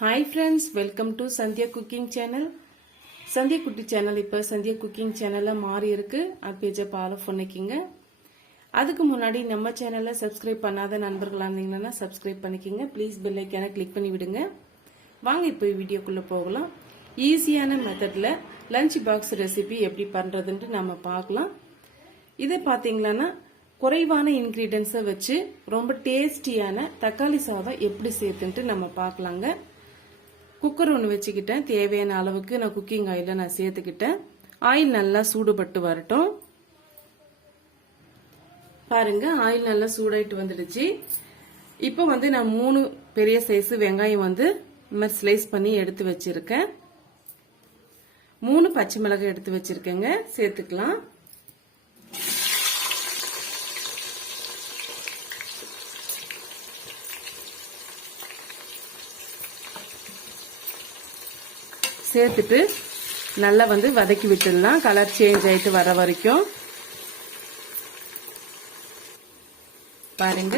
Hi friends welcome to Sandhya cooking channel Sandhya குட்டி channel இப்போ Sandhya cooking சேனலில் மாறி இருக்கு. அது பேஜை ஃபாலோ பண்ணிக்கிங்க. அதுக்கு முன்னாடி நம்ம சேனலை சப்ஸ்கிரைப் பண்ணாத நண்பர்களாக இருந்தீங்கன்னா சப்ஸ்கிரைப் பண்ணிக்கிங்க. ப்ளீஸ் பெல்லைக்கான கிளிக் பண்ணி விடுங்க. வாங்க இப்போ வீடியோக்குள்ளே போகலாம். ஈஸியான மெத்தடில் லஞ்ச் பாக்ஸ் ரெசிபி எப்படி பண்ணுறதுன்ட்டு நம்ம பார்க்கலாம். இதை பார்த்தீங்களான்னா குறைவான இன்க்ரீடியன்ஸை வச்சு ரொம்ப டேஸ்டியான தக்காளி சாதம் எப்படி சேர்த்துன்ட்டு நம்ம பார்க்கலாங்க. குக்கர் ஒன்று வச்சுக்கிட்டேன். தேவையான அளவுக்கு நான் குக்கிங் ஆயிலை நான் சேர்த்துக்கிட்டேன். ஆயில் நல்லா சூடுபட்டு வரட்டும். பாருங்க ஆயில் நல்லா சூடாயிட்டு வந்துடுச்சு. இப்போ வந்து நான் மூணு பெரிய சைஸ் வெங்காயம் வந்து இந்த மாதிரி ஸ்லைஸ் பண்ணி எடுத்து வச்சிருக்கேன். மூணு பச்சை மிளகாய் எடுத்து வச்சிருக்கேங்க. சேர்த்துக்கலாம். சேர்த்துட்டு நல்லா வந்து வதக்கி விட்டுடலாம். கலர் சேஞ்ச் ஆகிட்டு வர வரைக்கும். பாருங்க.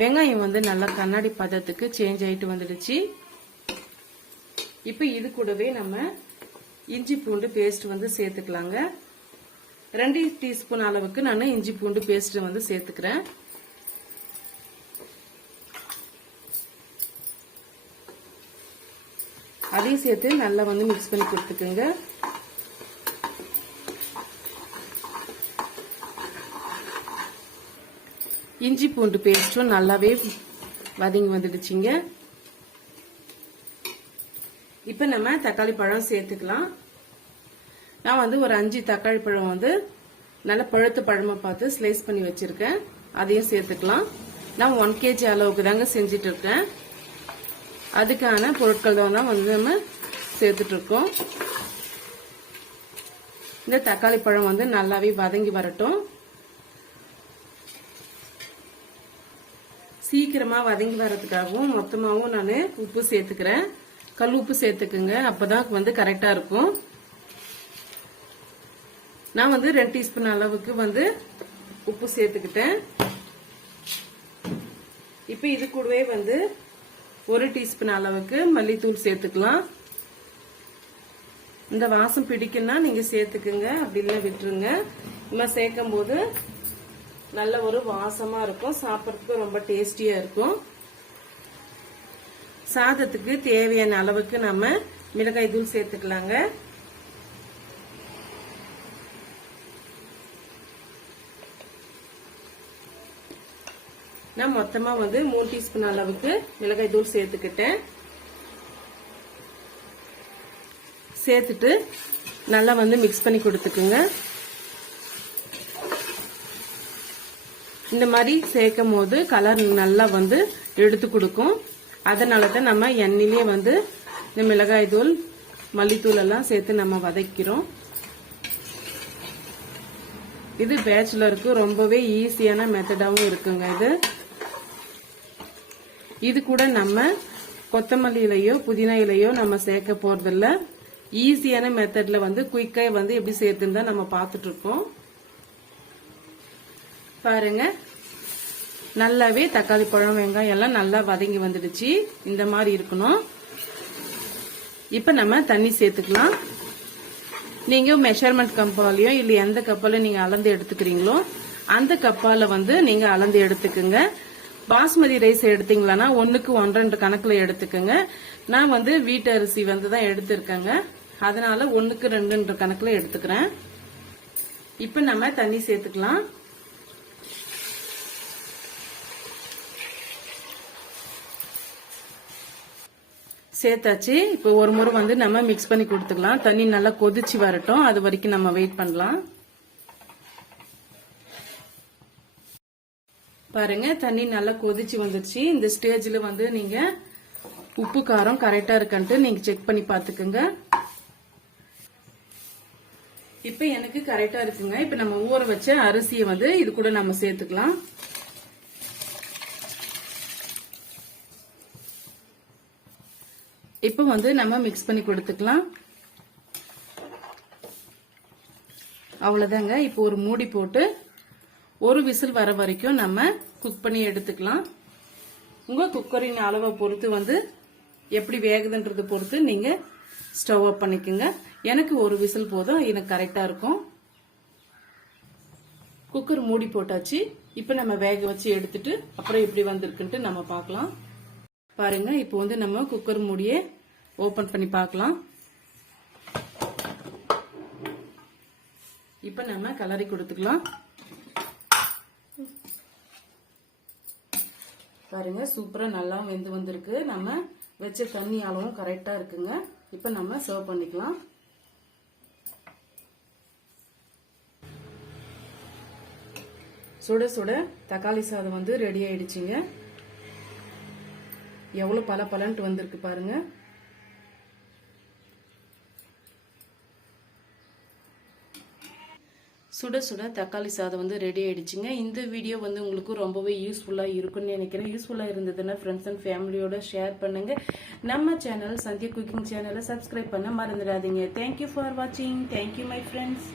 வெங்காயம் வந்து நல்லா கண்ணாடி பதத்துக்கு சேஞ்ச் ஆகிட்டு வந்துடுச்சு. இப்போ இது கூடவே நம்ம இஞ்சி பூண்டு பேஸ்ட் வந்து சேர்த்துக்கலாங்க. ரெண்டு டீஸ்பூன் அளவுக்கு நான் இஞ்சி பூண்டு பேஸ்ட் வந்து சேர்த்துக்கிறேன். அதையும் சேர்த்து நல்லா வந்து மிக்ஸ் பண்ணி கொடுத்துக்குங்க. இஞ்சி பூண்டு பேஸ்ட்டும் நல்லாவே வதங்கி வந்துடுச்சுங்க. இப்போ நம்ம தக்காளி பழம் சேர்த்துக்கலாம். நான் வந்து ஒரு அஞ்சு தக்காளி பழம் வந்து நல்ல பழுத்த பழமாக பார்த்து ஸ்லைஸ் பண்ணி வச்சுருக்கேன். அதையும் சேர்த்துக்கலாம். நான் ஒன் கேஜி அளவுக்கு தாங்க செஞ்சிட்ருக்கேன் அதுக்கான பொருட்கள் தான் வந்து நம்ம சேர்த்துட்டு இருக்கோம் இந்த தக்காளி பழம் வந்து நல்லாவே வதங்கி வரட்டும். சீக்கிரமா வதங்கி வர்றதுக்காகவும் மொத்தமாகவும் நான் உப்பு சேர்த்துக்கிறேன். கல் உப்பு சேர்த்துக்குங்க. அப்பதான் வந்து கரெக்டா இருக்கும். நான் வந்து ரெண்டு டீஸ்பூன் அளவுக்கு வந்து உப்பு சேர்த்துக்கிட்டேன். இப்போ இது கூடவே வந்து ஒரு டீஸ்பூன் அளவுக்கு மல்லித்தூள் சேர்த்துக்கலாம். இந்த வாசம் பிடிக்குன்னா நீங்க சேர்த்துக்குங்க. அப்படி இல்லை விட்டுருங்க. நம்ம சேர்க்கும் போது நல்ல ஒரு வாசமா இருக்கும். சாப்பிட்றதுக்கு ரொம்ப டேஸ்டியா இருக்கும். சாதத்துக்கு தேவையான அளவுக்கு நம்ம மிளகாய் தூள் சேர்த்துக்கலாங்க. நான் மொத்தமா வந்து மூணு டீஸ்பூன் அளவுக்கு மிளகாய் தூள் சேர்த்துக்கிட்டேன். சேர்த்துட்டு நல்லா வந்து மிக்ஸ் பண்ணி கொடுத்துக்குங்க. இந்த மாதிரி சேர்க்கும் போது கலர் நல்லா வந்து எடுத்து கொடுக்கும். அதனால தான் நம்ம எண்ணெயிலே வந்து இந்த மிளகாய் தூள் மல்லித்தூள் எல்லாம் சேர்த்து நம்ம வதக்கிறோம். இது பேச்சுலருக்கு ரொம்பவே ஈஸியான மெத்தடாகவும் இருக்குங்க இது. இது கூட நம்ம கொத்தமல்லி இலையோ புதினா இலையோ நம்ம சேர்க்க போறதில்ல. ஈஸியான மெத்தட்ல வந்து குயிக்கா வந்து எப்படி சேர்த்துன்னு தான் நம்ம பார்த்துட்டு இருக்கோம். பாருங்க. நல்லாவே தக்காளி பழம் வெங்காயம் எல்லாம் நல்லா வதங்கி வந்துடுச்சு. இந்த மாதிரி இருக்கணும். இப்ப நம்ம தண்ணி சேர்த்துக்கலாம். நீங்க மெஷர்மெண்ட் கப்பாலையோ இல்ல எந்த கப்பால நீங்க அளந்து எடுத்துக்கிறீங்களோ அந்த கப்பால வந்து நீங்க அளந்து எடுத்துக்குங்க. பாஸ்மதி ரைஸ் எடுத்தீங்களான்னா ஒன்றுக்கு ஒன்றரை கணக்கில் எடுத்துக்கோங்க. நான் வந்து வீட்டு அரிசி வந்து தான் எடுத்திருக்கேங்க. அதனால ஒன்றுக்கு ரெண்டுன்ற கணக்கில் எடுத்துக்கிறேன். இப்போ நம்ம தண்ணி சேர்த்துக்கலாம். சேர்த்தாச்சு. இப்போ ஒரு முறை வந்து நம்ம மிக்ஸ் பண்ணி கொடுத்துக்கலாம். தண்ணி நல்லா கொதிச்சு வரட்டும். அது வரைக்கும் நம்ம வெயிட் பண்ணலாம். பாருங்க தண்ணி நல்லா கொதிச்சு வந்துருச்சு. இந்த ஸ்டேஜ்ல வந்து நீங்க உப்பு காரம் கரெக்டா இருக்கான்ட்டு நீங்க செக் பண்ணி பாத்துக்கோங்க. இப்ப எனக்கு கரெக்டா இருக்குங்க. இப்ப நம்ம ஊற வச்ச அரிசியை வந்து இது கூட நம்ம சேர்த்துக்கலாம். இப்ப வந்து நம்ம மிக்ஸ் பண்ணி கொடுத்துக்கலாம். அவ்வளவுதாங்க. இப்போ ஒரு மூடி போட்டு ஒரு விசில் வர வரைக்கும் நம்ம குக் பண்ணி எடுத்துக்கலாம். உங்க குக்கரின் அளவை பொறுத்து வந்து எப்படி வேகுதுன்றதை பொறுத்து நீங்க ஸ்டவ் ஆஃப் பண்ணிக்கோங்க. எனக்கு ஒரு விசில் போதும் எனக்கு கரெக்டா இருக்கும். குக்கர் மூடி போட்டாச்சு. இப்போ நம்ம வேக வச்சு எடுத்துட்டு அப்புறம் எப்படி வந்திருக்குன்ட்டு நம்ம பார்க்கலாம். பாருங்க இப்போ வந்து நம்ம குக்கர் மூடியே ஓபன் பண்ணி பார்க்கலாம். இப்போ நம்ம கலரி கொடுத்துக்கலாம். பாருங்க சூப்பரா நல்லா வெந்து வந்திருக்கு. நம்ம வச்ச தண்ணி அளவும் கரெக்டா இருக்குங்க. இப்போ நம்ம சர்வ் பண்ணிக்கலாம். சுட சுட தக்காளி சாதம் வந்து ரெடி ஆயிடுச்சுங்க. எவ்வளவு பல பலன்ட்டு வந்திருக்கு பாருங்க. சுட சுட தக்காளி சாதம் வந்து ரெடி ஆயிடுச்சுங்க. இந்த வீடியோ வந்து உங்களுக்கு ரொம்பவே யூஸ்ஃபுல்லாக இருக்கும்னு நினைக்கிறேன். யூஸ்ஃபுல்லாக இருந்ததுன்னா ஃப்ரெண்ட்ஸ் அண்ட் ஃபேமிலியோட ஷேர் பண்ணுங்க. நம்ம சேனல் சந்தியா குக்கிங் சேனலை சப்ஸ்கிரைப் பண்ண மறந்துடாதீங்க. தேங்க்யூ ஃபார் வாட்சிங் தேங்க்யூ மை ஃப்ரெண்ட்ஸ்